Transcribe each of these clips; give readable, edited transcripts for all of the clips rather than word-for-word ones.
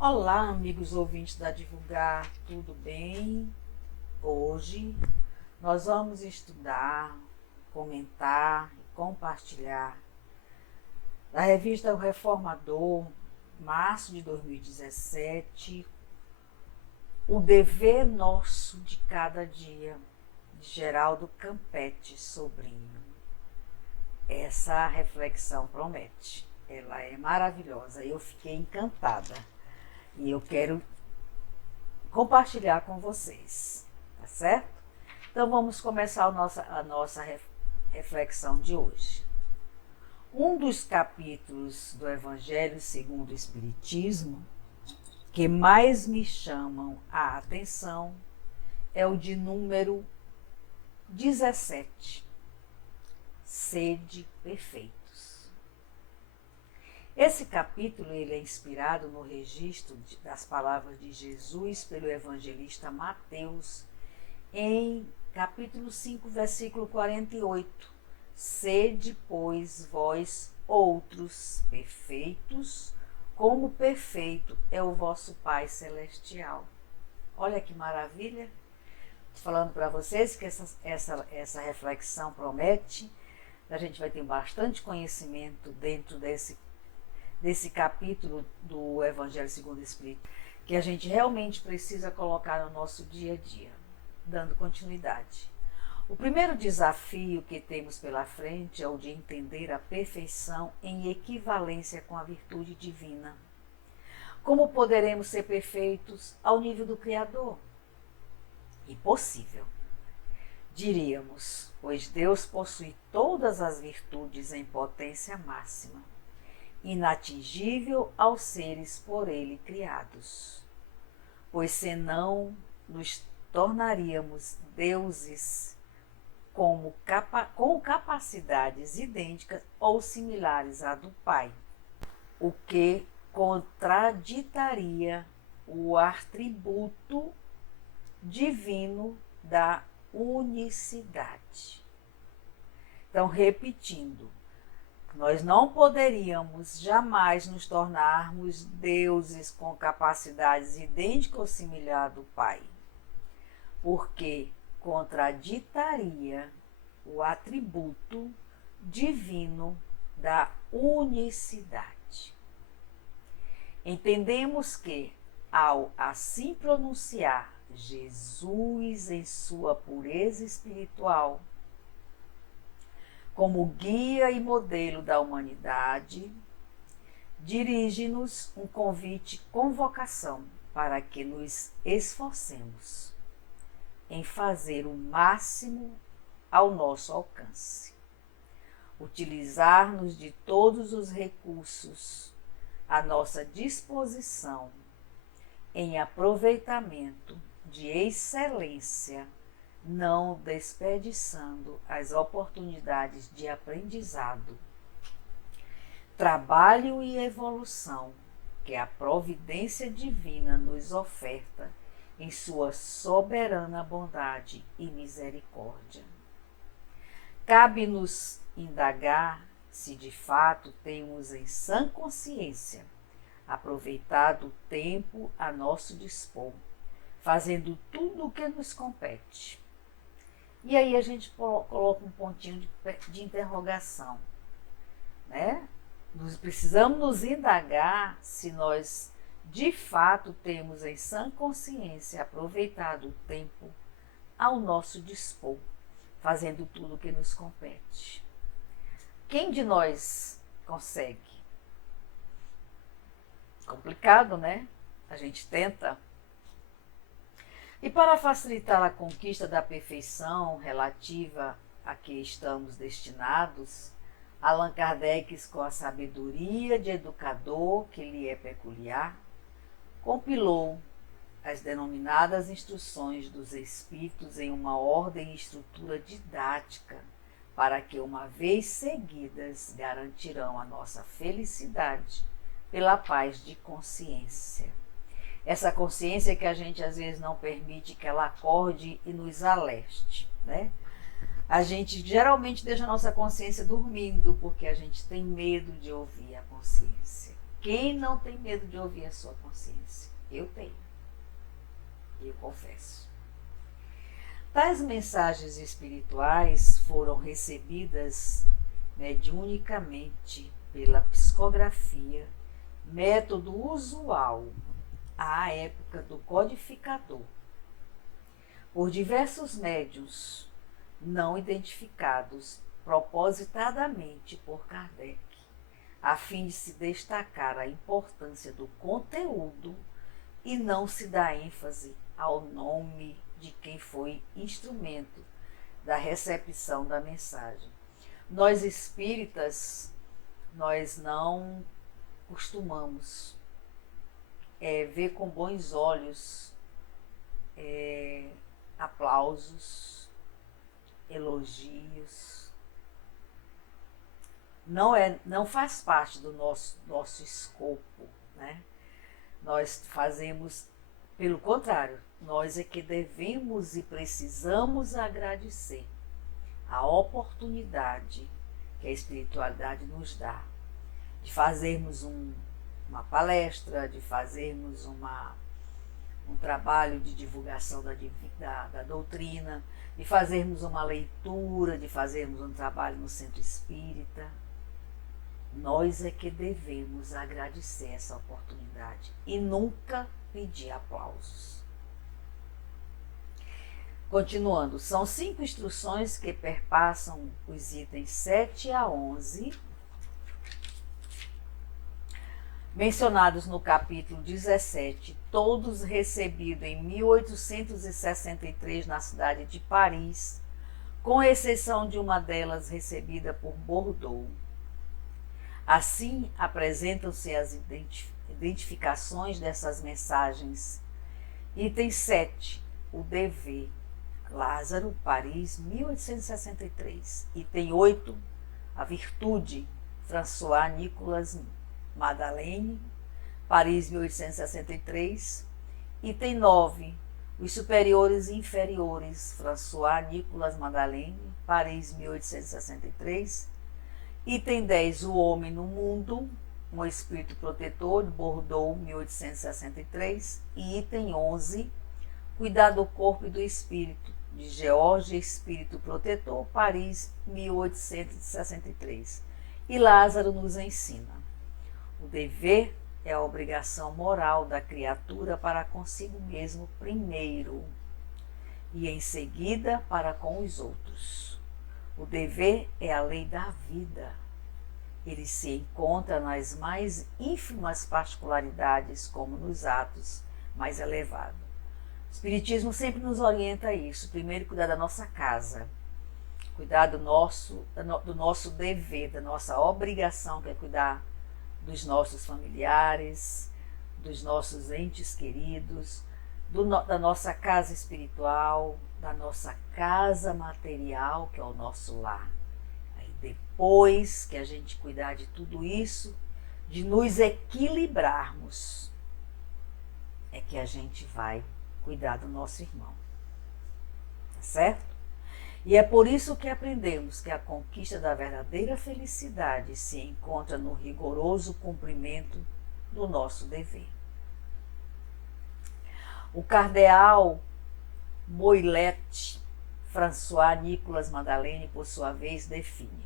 Olá, amigos ouvintes da Divulgar, tudo bem? Hoje nós vamos estudar, comentar e compartilhar da revista O Reformador, março de 2017, O Dever Nosso de Cada Dia, de Geraldo Campetti Sobrinho. Essa reflexão promete, ela é maravilhosa, eu fiquei encantada. E eu quero compartilhar com vocês, tá certo? Então vamos começar a nossa reflexão de hoje. Um dos capítulos do Evangelho segundo o Espiritismo que mais me chamam a atenção é o de número 17, Sede Perfeitos. Esse capítulo ele é inspirado no registro das palavras de Jesus pelo evangelista Mateus, em capítulo 5, versículo 48. Sede, pois, vós outros perfeitos, como perfeito é o vosso Pai Celestial. Olha que maravilha! Estou falando para vocês que essa reflexão promete. A gente vai ter bastante conhecimento dentro desse capítulo do Evangelho segundo o Espírito, que a gente realmente precisa colocar no nosso dia a dia, dando continuidade. O primeiro desafio que temos pela frente é o de entender a perfeição em equivalência com a virtude divina. Como poderemos ser perfeitos ao nível do Criador? Impossível. Diríamos, pois Deus possui todas as virtudes em potência máxima, inatingível aos seres por ele criados, pois senão nos tornaríamos deuses com capacidades idênticas ou similares à do Pai, o que contraditaria o atributo divino da unicidade. Então, repetindo, nós não poderíamos jamais nos tornarmos deuses com capacidades idênticas ou similares do Pai, porque contraditaria o atributo divino da unicidade. Entendemos que, ao assim pronunciar Jesus em sua pureza espiritual, como guia e modelo da humanidade, dirige-nos um convite, convocação, para que nos esforcemos em fazer o máximo ao nosso alcance, utilizar-nos de todos os recursos à nossa disposição em aproveitamento de excelência, não desperdiçando as oportunidades de aprendizado, trabalho e evolução que a providência divina nos oferta em sua soberana bondade e misericórdia. Cabe-nos indagar se de fato temos em sã consciência aproveitado o tempo a nosso dispor, fazendo tudo o que nos compete. E aí a gente coloca um pontinho de interrogação, né? Nós precisamos nos indagar se nós de fato temos em sã consciência aproveitado o tempo ao nosso dispor, fazendo tudo o que nos compete. Quem de nós consegue? Complicado, né? A gente tenta. E para facilitar a conquista da perfeição relativa a que estamos destinados, Allan Kardec, com a sabedoria de educador que lhe é peculiar, compilou as denominadas instruções dos Espíritos em uma ordem e estrutura didática, para que, uma vez seguidas, garantirão a nossa felicidade pela paz de consciência. Essa consciência que a gente às vezes não permite que ela acorde e nos alerte, né? A gente geralmente deixa a nossa consciência dormindo porque a gente tem medo de ouvir a consciência. Quem não tem medo de ouvir a sua consciência? Eu tenho. Eu confesso. Tais mensagens espirituais foram recebidas mediunicamente pela psicografia, método usual à época do codificador, por diversos médiuns não identificados propositadamente por Kardec, a fim de se destacar a importância do conteúdo e não se dar ênfase ao nome de quem foi instrumento da recepção da mensagem. Nós espíritas, nós não costumamos ver com bons olhos aplausos, elogios. Não faz parte do nosso escopo, né? Nós fazemos, pelo contrário, nós é que devemos e precisamos agradecer a oportunidade que a espiritualidade nos dá de fazermos uma palestra, de fazermos um trabalho de divulgação da doutrina, de fazermos uma leitura, de fazermos um trabalho no centro espírita. Nós é que devemos agradecer essa oportunidade e nunca pedir aplausos. Continuando, são 5 instruções que perpassam os itens 7 a 11, mencionados no capítulo 17, todos recebidos em 1863 na cidade de Paris, com exceção de uma delas recebida por Bordeaux. Assim, apresentam-se as identificações dessas mensagens. Item 7, o dever. Lázaro, Paris, 1863. Item 8, a virtude. François Nicolas Madeleine, Paris, 1863. Item 9, os superiores e inferiores. François Nicolas Madeleine, Paris, 1863. Item 10, o homem no mundo, um espírito protetor, de Bordeaux, 1863. E item 11, cuidar do corpo e do espírito, de George, espírito protetor, Paris, 1863. E Lázaro nos ensina: o dever é a obrigação moral da criatura para consigo mesmo primeiro, e em seguida para com os outros. O dever é a lei da vida. Ele se encontra nas mais ínfimas particularidades, como nos atos mais elevados. O Espiritismo sempre nos orienta a isso. Primeiro, cuidar da nossa casa, cuidar do nosso dever, da nossa obrigação, que é cuidar dos nossos familiares, dos nossos entes queridos, da nossa casa espiritual, da nossa casa material, que é o nosso lar. Aí depois que a gente cuidar de tudo isso, de nos equilibrarmos, é que a gente vai cuidar do nosso irmão. Tá certo? E é por isso que aprendemos que a conquista da verdadeira felicidade se encontra no rigoroso cumprimento do nosso dever. O cardeal Moylette François Nicolas Madeleine, por sua vez, define: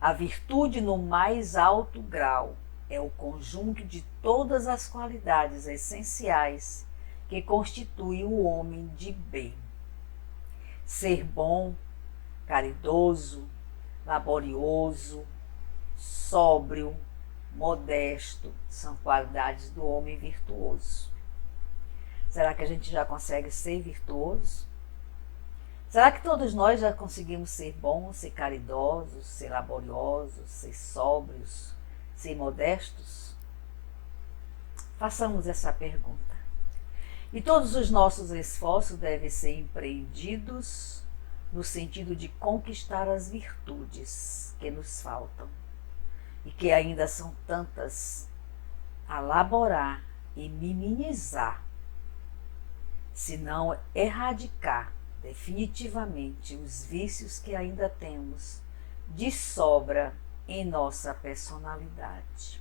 a virtude no mais alto grau é o conjunto de todas as qualidades essenciais que constituem o homem de bem. Ser bom, caridoso, laborioso, sóbrio, modesto, são qualidades do homem virtuoso. Será que a gente já consegue ser virtuoso? Será que todos nós já conseguimos ser bons, ser caridosos, ser laboriosos, ser sóbrios, ser modestos? Façamos essa pergunta. E todos os nossos esforços devem ser empreendidos no sentido de conquistar as virtudes que nos faltam e que ainda são tantas a elaborar e minimizar, se não erradicar definitivamente os vícios que ainda temos de sobra em nossa personalidade.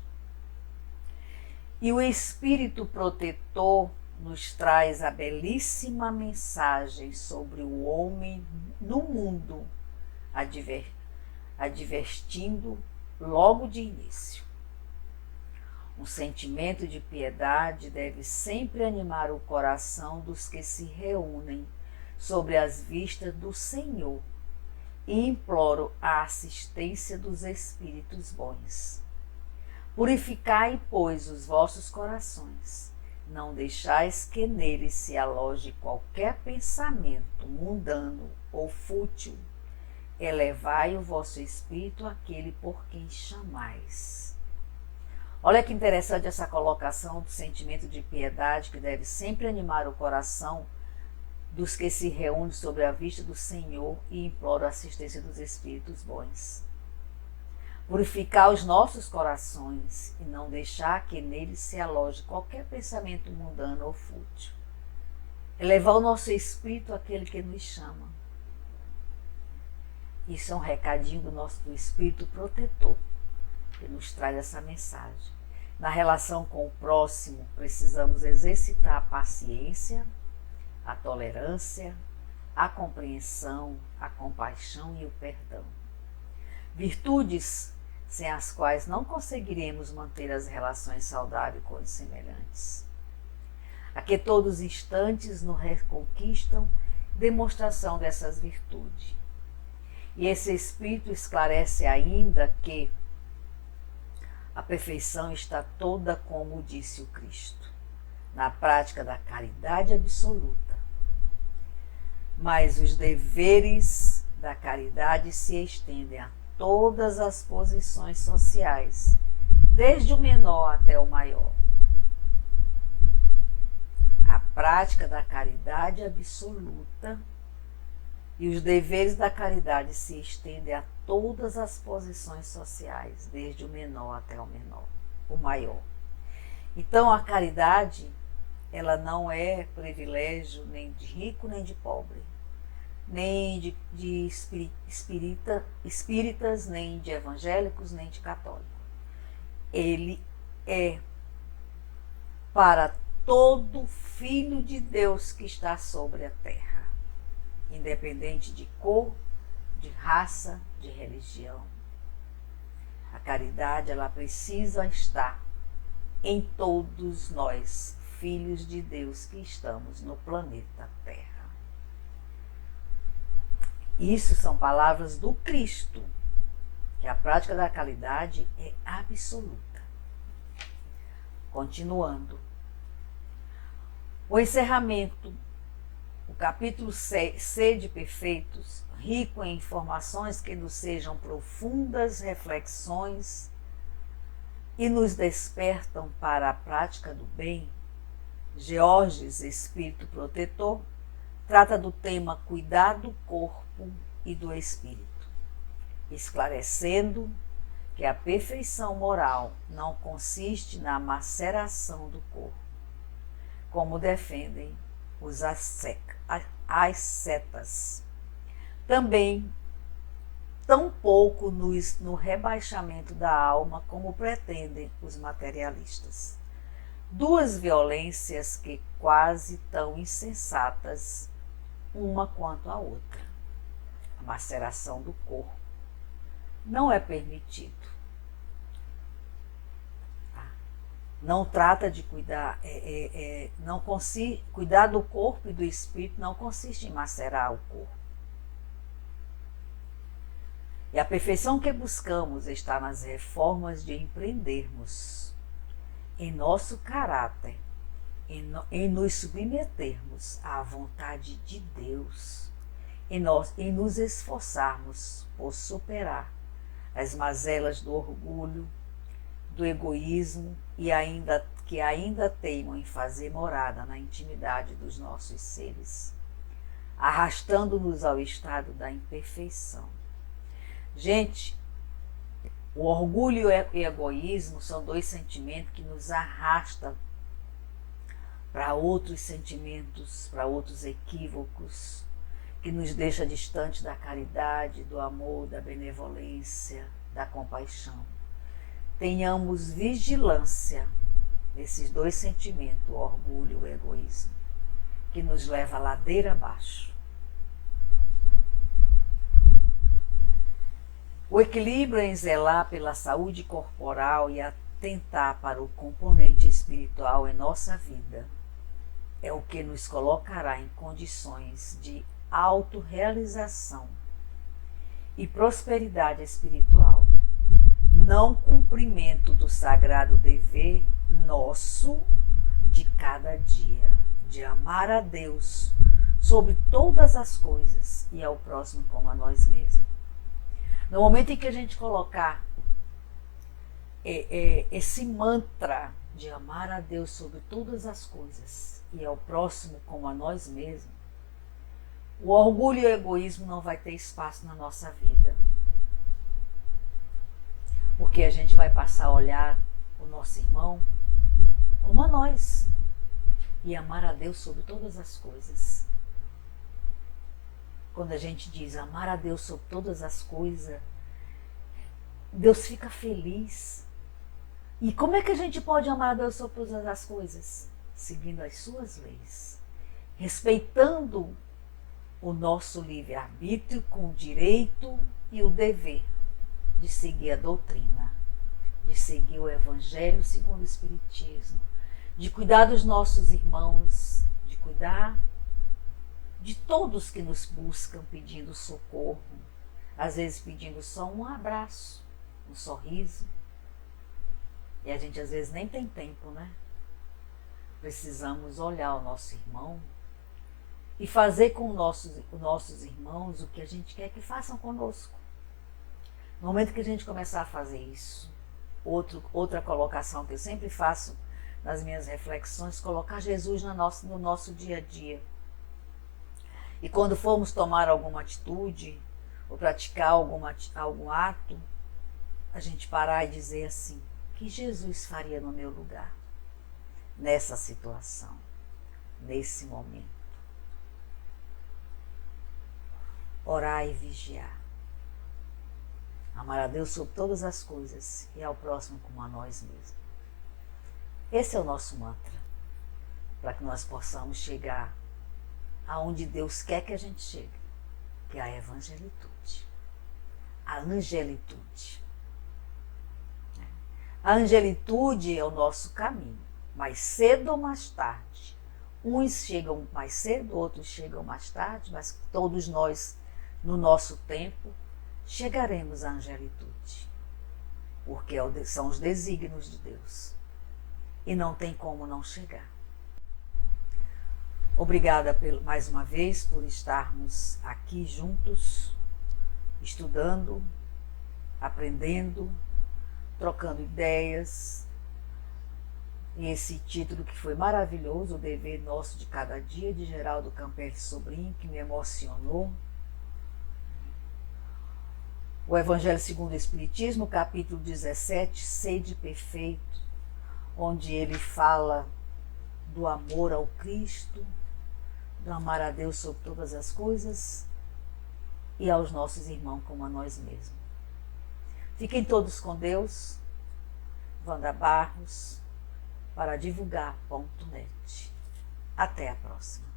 E o Espírito protetor nos traz a belíssima mensagem sobre o homem no mundo, advertindo logo de início. Um sentimento de piedade deve sempre animar o coração dos que se reúnem sobre as vistas do Senhor e imploram a assistência dos Espíritos bons. Purificai, pois, os vossos corações, não deixais que neles se aloje qualquer pensamento mundano ou fútil. Elevai o vosso espírito àquele por quem chamais. Olha que interessante essa colocação do sentimento de piedade que deve sempre animar o coração dos que se reúnem sobre a vista do Senhor e imploram a assistência dos Espíritos bons. Purificar os nossos corações e não deixar que neles se aloje qualquer pensamento mundano ou fútil. Elevar o nosso espírito àquele que nos chama. Isso é um recadinho do Espírito protetor, que nos traz essa mensagem. Na relação com o próximo, precisamos exercitar a paciência, a tolerância, a compreensão, a compaixão e o perdão. Virtudes sem as quais não conseguiremos manter as relações saudáveis com os semelhantes. A que todos os instantes nos reconquistam demonstração dessas virtudes. E esse Espírito esclarece ainda que a perfeição está toda, como disse o Cristo, na prática da caridade absoluta. Mas os deveres da caridade se estendem a todas as posições sociais, desde o menor até o maior. A prática da caridade absoluta e os deveres da caridade se estendem a todas as posições sociais, desde o menor até o maior. Então a caridade, ela não é privilégio nem de rico nem de pobre, nem de espíritas, nem de evangélicos, nem de católicos. Ele é para todo filho de Deus que está sobre a terra, independente de cor, de raça, de religião. A caridade, ela precisa estar em todos nós, filhos de Deus que estamos no planeta Terra. Isso são palavras do Cristo, que a prática da caridade é absoluta. Continuando. O encerramento, o capítulo Sede Perfeitos, rico em informações que nos sejam profundas reflexões e nos despertam para a prática do bem. Georges, Espírito Protetor, trata do tema cuidar do corpo e do espírito, esclarecendo que a perfeição moral não consiste na maceração do corpo, como defendem os ascetas. Também, tampouco no rebaixamento da alma, como pretendem os materialistas. Duas violências que quase tão insensatas uma quanto a outra. A maceração do corpo não é permitido. Não trata de cuidar, cuidar do corpo e do espírito não consiste em macerar o corpo. E a perfeição que buscamos está nas reformas de empreendermos em nosso caráter, em nos submetermos à vontade de Deus, em nos esforçarmos por superar as mazelas do orgulho, do egoísmo e que ainda teimam em fazer morada na intimidade dos nossos seres, arrastando-nos ao estado da imperfeição. Gente, o orgulho e o egoísmo são dois sentimentos que nos arrastam para outros sentimentos, para outros equívocos, que nos deixa distante da caridade, do amor, da benevolência, da compaixão. Tenhamos vigilância nesses dois sentimentos, o orgulho e o egoísmo, que nos leva a ladeira abaixo. O equilíbrio em zelar pela saúde corporal e atentar para o componente espiritual em nossa vida é o que nos colocará em condições de autorrealização e prosperidade espiritual, não cumprimento do sagrado dever nosso de cada dia, de amar a Deus sobre todas as coisas e ao próximo como a nós mesmos. No momento em que a gente colocar esse mantra de amar a Deus sobre todas as coisas e ao próximo como a nós mesmos, o orgulho e o egoísmo não vai ter espaço na nossa vida. Porque a gente vai passar a olhar o nosso irmão como a nós e amar a Deus sobre todas as coisas. Quando a gente diz amar a Deus sobre todas as coisas, Deus fica feliz. E como é que a gente pode amar a Deus sobre todas as coisas? Seguindo as suas leis, respeitando o nosso livre-arbítrio com o direito e o dever de seguir a doutrina, de seguir o Evangelho segundo o Espiritismo, de cuidar dos nossos irmãos, de cuidar de todos que nos buscam pedindo socorro, às vezes pedindo só um abraço, um sorriso. E a gente às vezes nem tem tempo, né? Precisamos olhar o nosso irmão e fazer com os nossos irmãos o que a gente quer que façam conosco. No momento que a gente começar a fazer isso, outra colocação que eu sempre faço nas minhas reflexões, colocar Jesus no nosso dia a dia. E quando formos tomar alguma atitude ou praticar algum ato, a gente parar e dizer assim: o que Jesus faria no meu lugar, nessa situação, nesse momento? Orar e vigiar. Amar a Deus sobre todas as coisas e ao próximo como a nós mesmos. Esse é o nosso mantra, para que nós possamos chegar aonde Deus quer que a gente chegue, que é a evangelitude, a angelitude. A angelitude é o nosso caminho, mais cedo ou mais tarde. Uns chegam mais cedo, outros chegam mais tarde, mas todos nós, no nosso tempo, chegaremos à angelitude, porque são os desígnios de Deus e não tem como não chegar. Obrigada mais uma vez por estarmos aqui juntos, estudando, aprendendo, trocando ideias. E esse título que foi maravilhoso, O Dever Nosso de Cada Dia, de Geraldo Campelli Sobrinho, que me emocionou. O Evangelho segundo o Espiritismo, capítulo 17, Sede Perfeito, onde ele fala do amor ao Cristo, do amar a Deus sobre todas as coisas e aos nossos irmãos como a nós mesmos. Fiquem todos com Deus. Wanda Barros, para divulgar.net. Até a próxima.